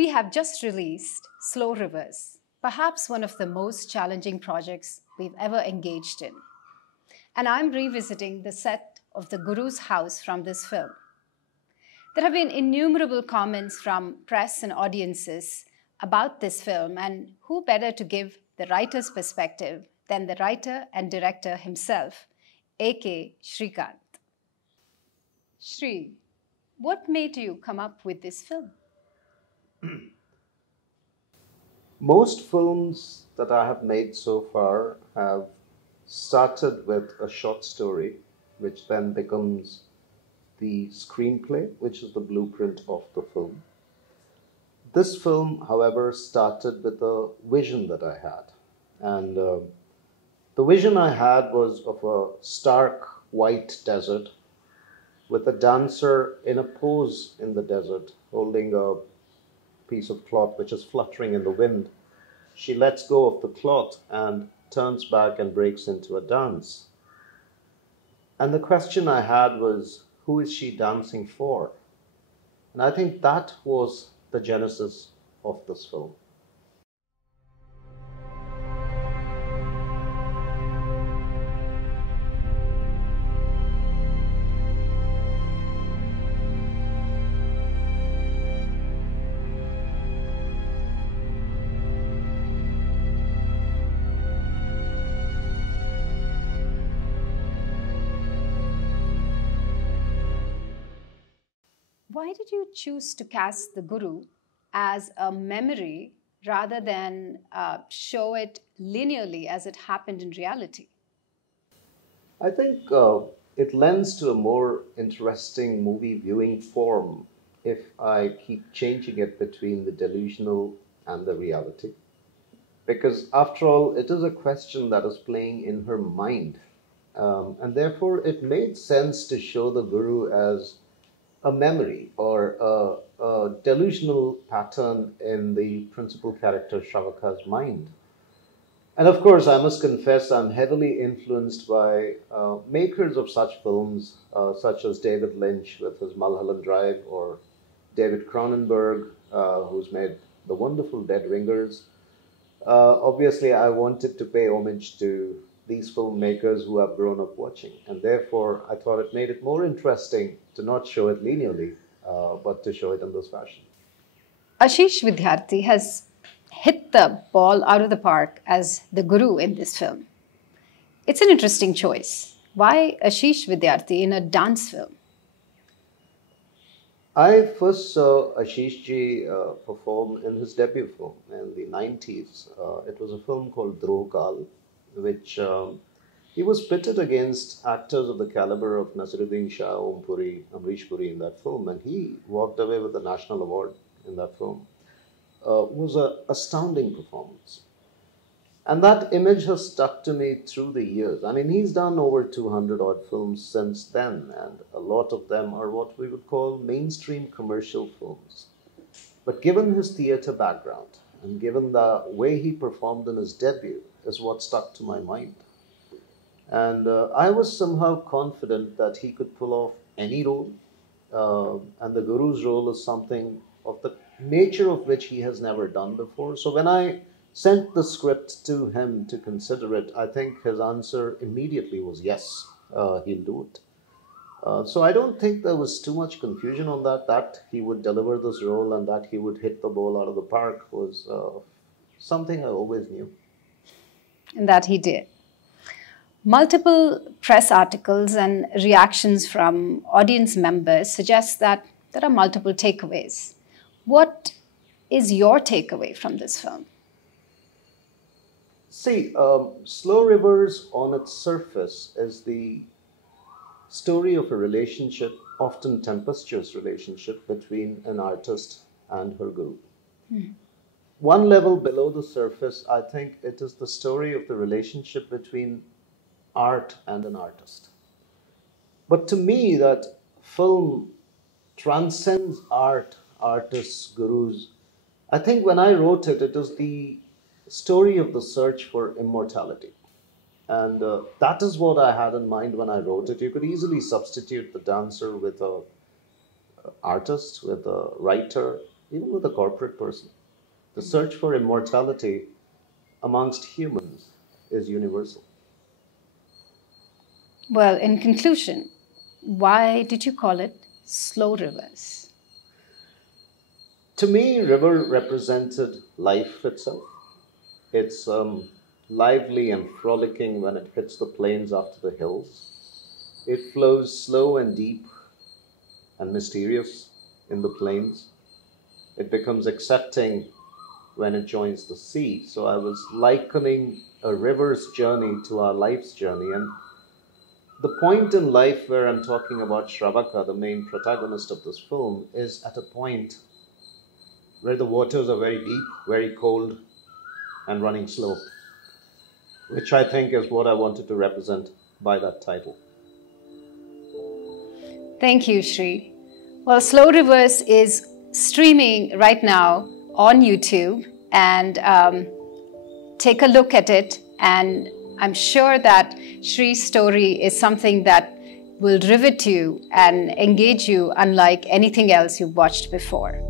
We have just released Slow Rivers, perhaps one of the most challenging projects we've ever engaged in. And I'm revisiting the set of the Guru's house from this film. There have been innumerable comments from press and audiences about this film, and who better to give the writer's perspective than the writer and director himself, A.K. Srikanth. Sri, what made you come up with this film? Most films that I have made so far have started with a short story, which then becomes the screenplay, which is the blueprint of the film. This film, however, started with a vision that I had. And the vision I had was of a stark white desert with a dancer in a pose in the desert, holding a piece of cloth which is fluttering in the wind. She lets go of the cloth and turns back and breaks into a dance. And the question I had was, who is she dancing for? And I think that was the genesis of this film. Why did you choose to cast the Guru as a memory rather than show it linearly as it happened in reality? I think it lends to a more interesting movie viewing form if I keep changing it between the delusional and the reality. Because after all, it is a question that is playing in her mind. And therefore, it made sense to show the Guru as a memory or a delusional pattern in the principal character Sravaka's mind. And of course, I must confess, I'm heavily influenced by makers of such films, such as David Lynch with his Mulholland Drive, or David Cronenberg, who's made the wonderful Dead Ringers. Obviously, I wanted to pay homage to these filmmakers who have grown up watching. And therefore, I thought it made it more interesting to not show it linearly, but to show it in this fashion. Ashish Vidyarthi has hit the ball out of the park as the Guru in this film. It's an interesting choice. Why Ashish Vidyarthi in a dance film? I first saw Ashish ji perform in his debut film in the 90s. It was a film called Dhruv, which he was pitted against actors of the caliber of Nasiruddin Shah, Om Puri, Amrish Puri in that film, and he walked away with the National Award in that film. It was an astounding performance. And that image has stuck to me through the years. I mean, he's done over 200 odd films since then, and a lot of them are what we would call mainstream commercial films. But given his theatre background, and given the way he performed in his debut, is what stuck to my mind. And I was somehow confident that he could pull off any role. And the Guru's role is something of the nature of which he has never done before. So when I sent the script to him to consider it, I think his answer immediately was yes, he'll do it. So I don't think there was too much confusion on that he would deliver this role and that he would hit the ball out of the park was something I always knew. And that he did. Multiple press articles and reactions from audience members suggest that there are multiple takeaways. What is your takeaway from this film? See, Slow Rivers on its surface is the story of a relationship, often tempestuous relationship, between an artist and her guru. One level below the surface, I think it is the story of the relationship between art and an artist. But to me, that film transcends art, artists, gurus. I think when I wrote it, it was the story of the search for immortality. And that is what I had in mind when I wrote it. You could easily substitute the dancer with an artist, with a writer, even with a corporate person. The search for immortality amongst humans is universal. Well, in conclusion, why did you call it Slow Rivers? To me, river represented life itself. It's lively and frolicking when it hits the plains after the hills. It flows slow and deep and mysterious in the plains. It becomes accepting when it joins the sea. So I was likening a river's journey to our life's journey. And the point in life where I'm talking about Sravaka, the main protagonist of this film, is at a point where the waters are very deep, very cold, and running slow, which I think is what I wanted to represent by that title. Thank you, Sri. Well, Slow Rivers is streaming right now on YouTube, and take a look at it. And I'm sure that Sri's story is something that will rivet you and engage you unlike anything else you've watched before.